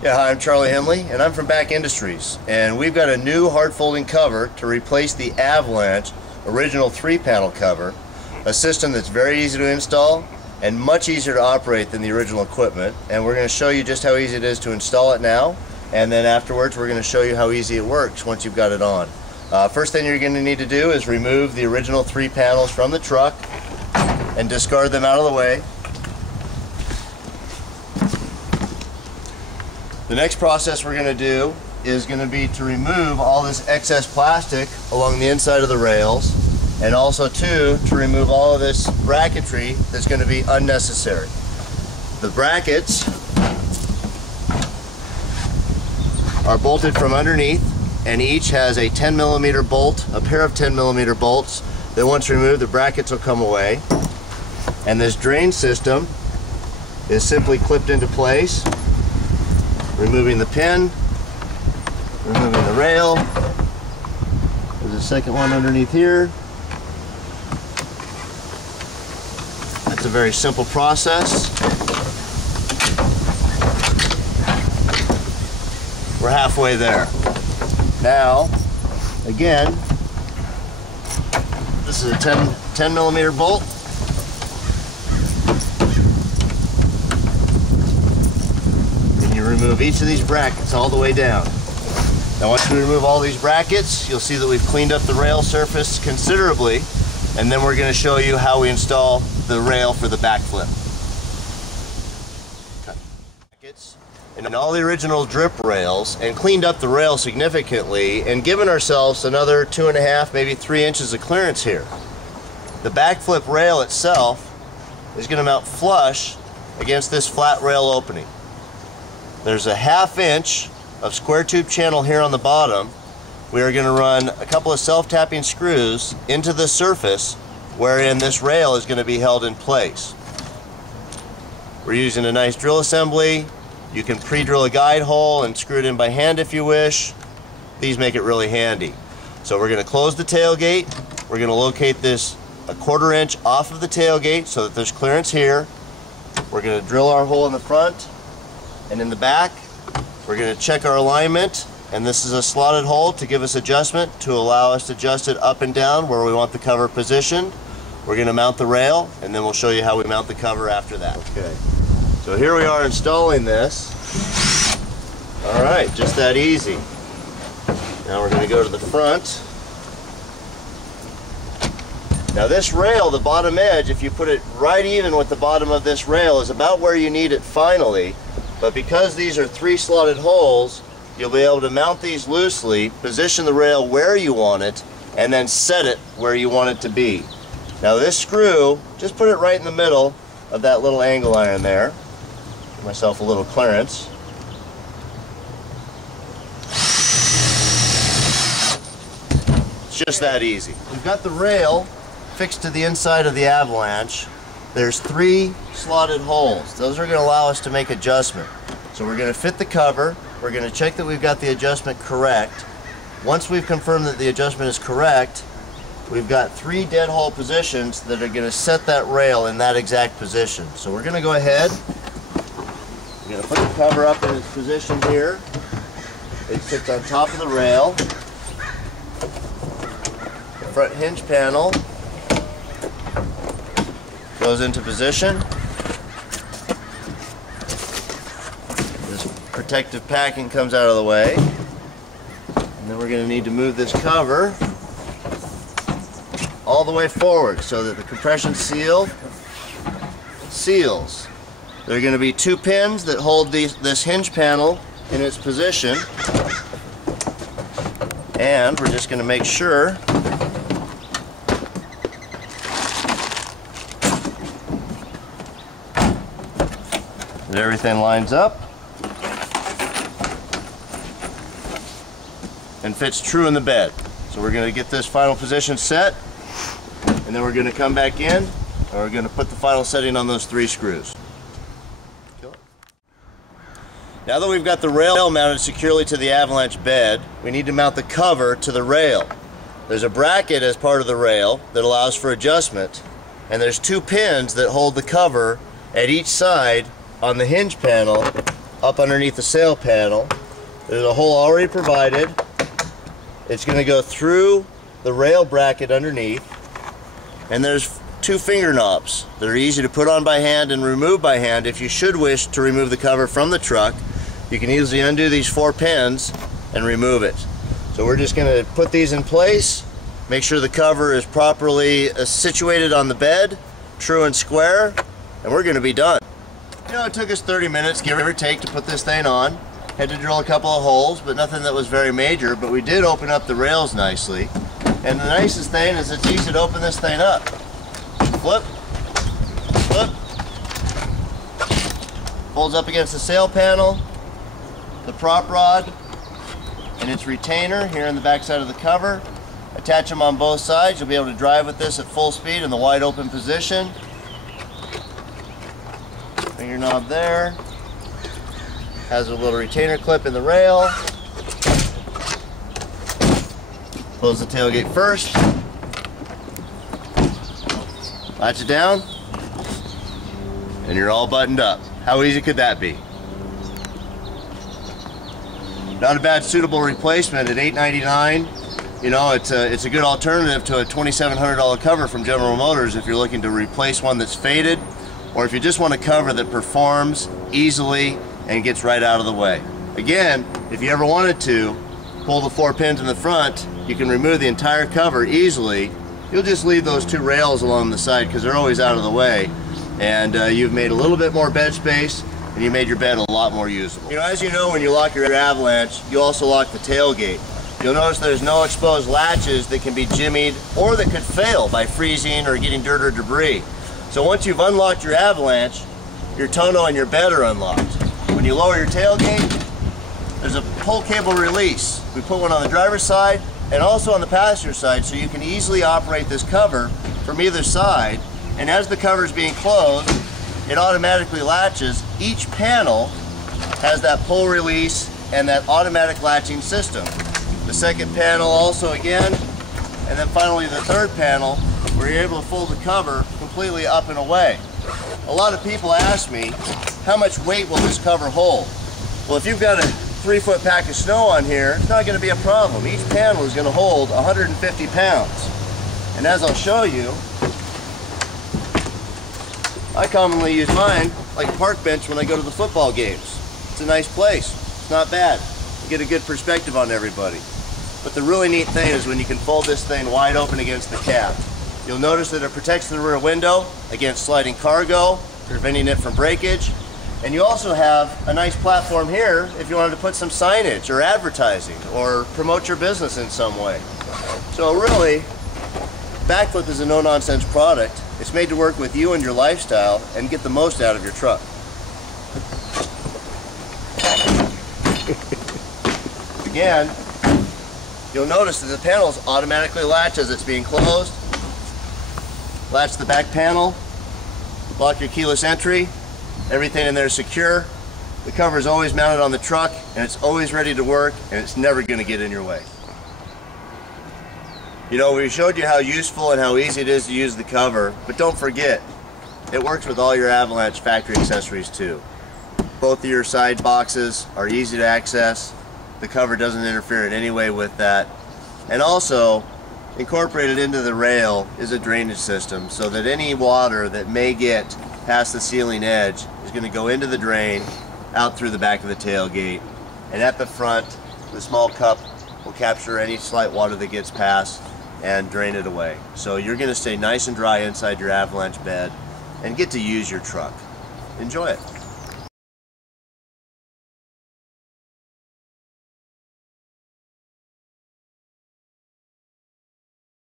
Yeah, hi, I'm Charlie Henley, and I'm from Back Industries, and we've got a new hard folding cover to replace the Avalanche original 3-panel cover, a system that's very easy to install and much easier to operate than the original equipment. And we're going to show you just how easy it is to install it now, and then afterwards we're going to show you how easy it works once you've got it on. First thing you're going to need to do is remove the original 3 panels from the truck and discard them out of the way. The next process we're going to do is going to be to remove all this excess plastic along the inside of the rails, and also to remove all of this bracketry that's going to be unnecessary. The brackets are bolted from underneath, and each has a 10mm bolt, a pair of 10mm bolts that once removed the brackets will come away. And this drain system is simply clipped into place, removing the pin, removing the rail. There's a second one underneath here. That's a very simple process. We're halfway there. Now, again, this is a 10mm bolt. Remove each of these brackets all the way down. Now once we remove all these brackets, you'll see that we've cleaned up the rail surface considerably, and then we're going to show you how we install the rail for the BakFlip. And all the original drip rails, and cleaned up the rail significantly, and given ourselves another 2.5, maybe 3 inches of clearance here. The BakFlip rail itself is going to mount flush against this flat rail opening. There's a 1/2 inch of square tube channel here on the bottom. We are going to run a couple of self-tapping screws into the surface wherein this rail is going to be held in place. We're using a nice drill assembly. You can pre-drill a guide hole and screw it in by hand if you wish. These make it really handy. So we're going to close the tailgate. We're going to locate this a 1/4 inch off of the tailgate so that there's clearance here. We're going to drill our hole in the front. And in the back, we're going to check our alignment, and this is a slotted hole to give us adjustment to allow us to adjust it up and down where we want the cover positioned. We're going to mount the rail, and then we'll show you how we mount the cover after that. Okay, so here we are installing this. All right, just that easy. Now we're going to go to the front. Now this rail, the bottom edge, if you put it right even with the bottom of this rail, is about where you need it finally. But because these are 3 slotted holes, you'll be able to mount these loosely, position the rail where you want it, and then set it where you want it to be. Now this screw, just put it right in the middle of that little angle iron there. Give myself a little clearance. It's just that easy. We've got the rail fixed to the inside of the Avalanche. There's 3 slotted holes. Those are going to allow us to make adjustment. So we're going to fit the cover. We're going to check that we've got the adjustment correct. Once we've confirmed that the adjustment is correct, we've got 3 dead hole positions that are going to set that rail in that exact position. So we're going to go ahead. We're going to put the cover up in its position here. It sits on top of the rail. The front hinge panel goes into position. This protective packing comes out of the way. And then we're going to need to move this cover all the way forward so that the compression seal seals. There are going to be 2 pins that hold this hinge panel in its position. And we're just going to make sure that everything lines up and fits true in the bed. So we're going to get this final position set, and then we're going to come back in, and we're going to put the final setting on those 3 screws. Now that we've got the rail mounted securely to the Avalanche bed, we need to mount the cover to the rail. There's a bracket as part of the rail that allows for adjustment, and there's 2 pins that hold the cover at each side on the hinge panel up underneath the sail panel. There's a hole already provided. It's going to go through the rail bracket underneath, and there's 2 finger knobs that are easy to put on by hand and remove by hand. If you should wish to remove the cover from the truck, you can easily undo these 4 pins and remove it. So we're just going to put these in place, make sure the cover is properly situated on the bed, true and square, and we're going to be done. You know, it took us 30 minutes, give or take, to put this thing on. Had to drill a couple of holes, but nothing that was very major, but we did open up the rails nicely. And the nicest thing is it's easy to open this thing up. Flip, flip, folds up against the sail panel, the prop rod, and its retainer here in the back side of the cover. Attach them on both sides. You'll be able to drive with this at full speed in the wide open position. Finger knob there. Has a little retainer clip in the rail. Close the tailgate first. Latch it down. And you're all buttoned up. How easy could that be? Not a bad suitable replacement at $8.99. You know, it's a good alternative to a $2,700 cover from General Motors if you're looking to replace one that's faded, or if you just want a cover that performs easily and gets right out of the way. Again, if you ever wanted to pull the 4 pins in the front, you can remove the entire cover easily. You'll just leave those 2 rails along the side because they're always out of the way, and you've made a little bit more bed space, and you made your bed a lot more usable. You know, as you know, when you lock your Avalanche, you also lock the tailgate. You'll notice there's no exposed latches that can be jimmied or that could fail by freezing or getting dirt or debris. So once you've unlocked your Avalanche, your tonneau and your bed are unlocked. When you lower your tailgate, there's a pull cable release. We put one on the driver's side and also on the passenger side, so you can easily operate this cover from either side. And as the cover is being closed, it automatically latches. Each panel has that pull release and that automatic latching system. The second panel also again, and then finally the third panel, where you're able to fold the cover completely up and away. A lot of people ask me, how much weight will this cover hold? Well, if you've got a 3-foot pack of snow on here, it's not going to be a problem. Each panel is going to hold 150 pounds. And as I'll show you, I commonly use mine like a park bench when I go to the football games. It's a nice place. It's not bad. You get a good perspective on everybody. But the really neat thing is when you can fold this thing wide open against the cab. You'll notice that it protects the rear window against sliding cargo, preventing it from breakage. And you also have a nice platform here if you wanted to put some signage or advertising or promote your business in some way. So really, BakFlip is a no-nonsense product. It's made to work with you and your lifestyle and get the most out of your truck. Again, you'll notice that the panels automatically latch as it's being closed. Latch the back panel, lock your keyless entry, everything in there is secure. The cover is always mounted on the truck and it's always ready to work, and it's never going to get in your way. You know, we showed you how useful and how easy it is to use the cover, but don't forget, it works with all your Avalanche factory accessories too. Both of your side boxes are easy to access. The cover doesn't interfere in any way with that. And also, incorporated into the rail is a drainage system so that any water that may get past the ceiling edge is going to go into the drain, out through the back of the tailgate. And at the front, the small cup will capture any slight water that gets past and drain it away. So you're going to stay nice and dry inside your Avalanche bed and get to use your truck. Enjoy it.